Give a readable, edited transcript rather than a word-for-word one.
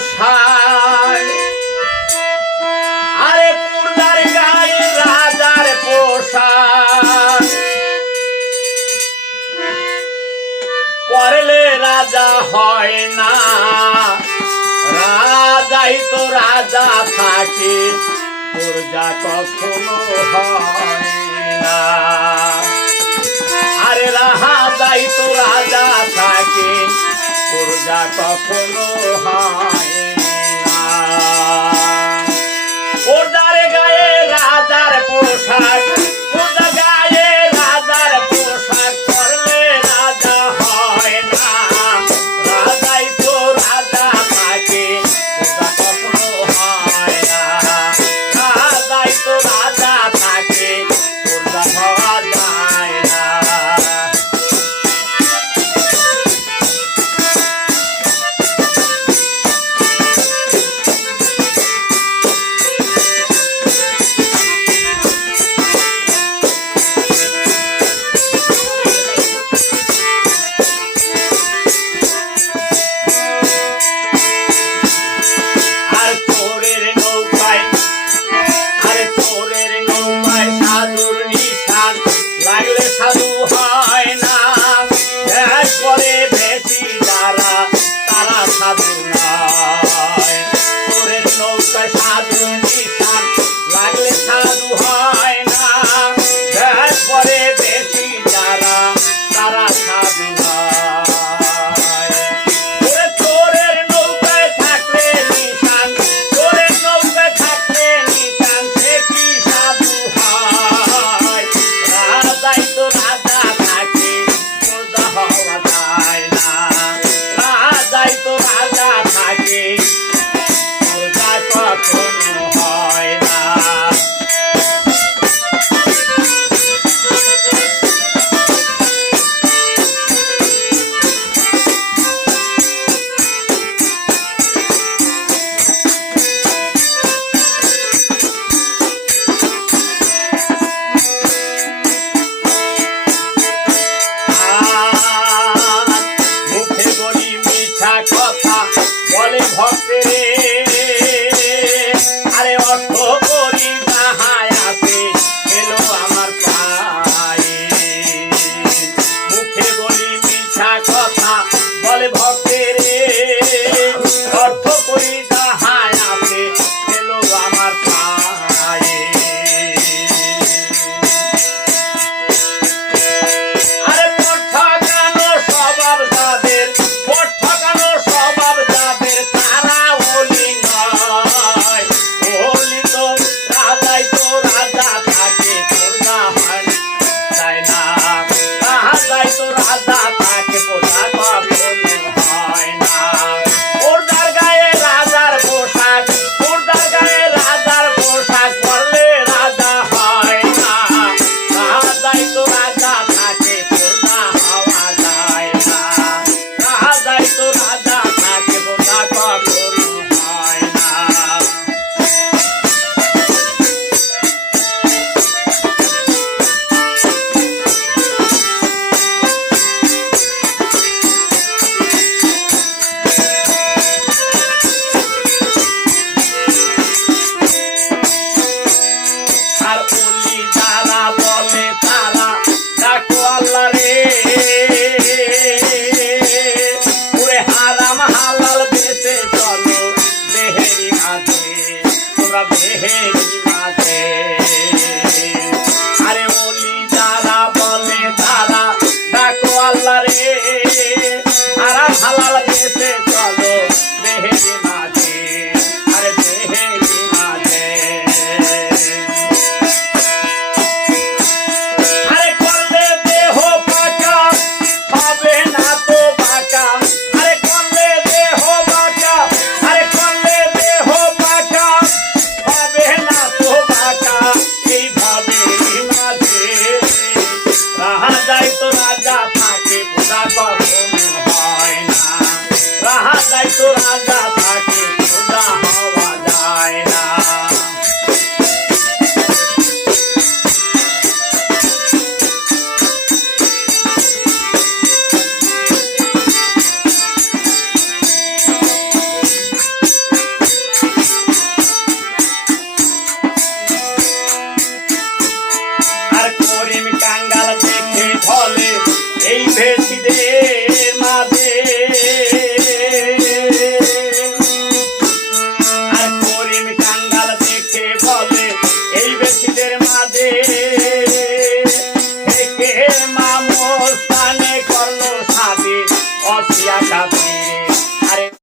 পোষায় আরে কুর্দার গায়ে রাজার পোষাক পরলে রাজা হয় না রাজাই তো রাজা থাকে প্রজা কখনো হয় না আরে রাজাই তো রাজা থাকে প্রজা কখনো হয় না ওদার গায়ে রাজার পোশাক ওদার গায়ে রাজার পোশাক পরলে রাজা হয় না রাজাই তো রাজা থাকে প্রজা কখনো হয় না রাজাই তো রাজা থাকে প্রজা হওয়া যায় না লাগলে সাধু হয় না করে বেশি যারা তারা সাধু নয় তোরের নৌকায় সাধু নিশান লাগলে সাধু হয় না করে বেশি যারা তারা সাধু নয় তোরের নৌকায় থাকলে নিশান তোরের নৌকায় থাকলে নিশান সে কি সাধু হয় রাজাই তো রাজা থাকে প্রজা হওয়া যায় না রাজাই তো রাজা থাকে প্রজা কখনো হয় না বলে ভক্তরে আরে অর্থ করি যাহায় আছে এলো আমার পায়ে মুখে বলি মিঠা কথা বলে ভক্তরে অর্থ করি যাহায় আছে এলো আমার পায়ে আরে পঠকানো স্বভাব যাদের পঠকানো স্বভাব যাদের তারা ওলি নয় ওলি তো রাজাই তো রাজা থাকে প্রজা হয় যায় না রাজাই তো রাজা থাকে প্রজা কখনো হয় না ওরদার গায়ে রাজার পোশাক ওরদার গায়ে রাজার পোশাক পরলে রাজা হয় না রাজাই তো রাজা থাকে প্রজা হওয়া যায় না রাজাই তো রাজা থাকে প্রজা কখনো হয় না আর ওলি যারা বলে তারা ডাকো আল্লাহ রে ওরে হারাম হালাল দেশে চলো বেহেরি মাঝে তোরা বেহেরি